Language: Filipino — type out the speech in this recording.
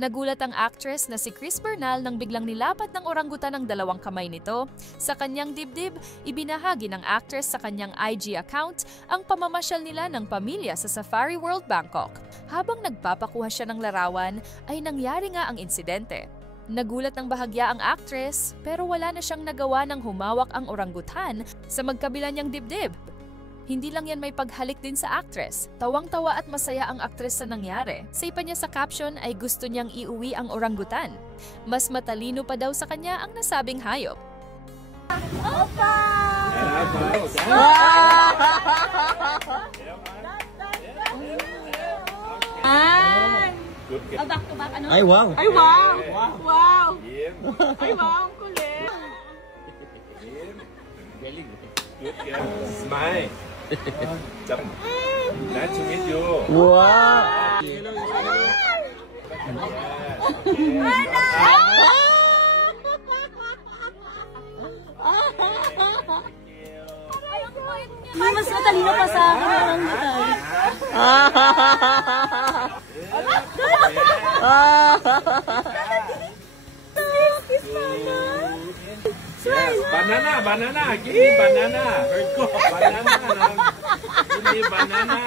Nagulat ang actress na si Chris Bernal nang biglang nilapat ng orangutan ang dalawang kamay nito. Sa kanyang dibdib, ibinahagi ng actress sa kanyang IG account ang pamamasyal nila ng pamilya sa Safari World Bangkok. Habang nagpapakuha siya ng larawan, ay nangyari nga ang insidente. Nagulat ng bahagya ang actress pero wala na siyang nagawa nang humawak ang orangutan sa magkabila niyang dibdib. Hindi lang yan may paghalik din sa actress. Tawang-tawa at masaya ang actress sa nangyari. Sa niya sa caption ay gusto niyang iuwi ang orangutan. Mas matalino pa daw sa kanya ang nasabing hayop. Opa! Back to back, ano? Ay, wow! Ay, wow! Wow! Ay, wow! Ang kulit! Good girl. Smile. Nice to meet you. Wow! Mas matalino pa sa akin ang orangutan. Banana, banana, give me banana. Banana, give me banana.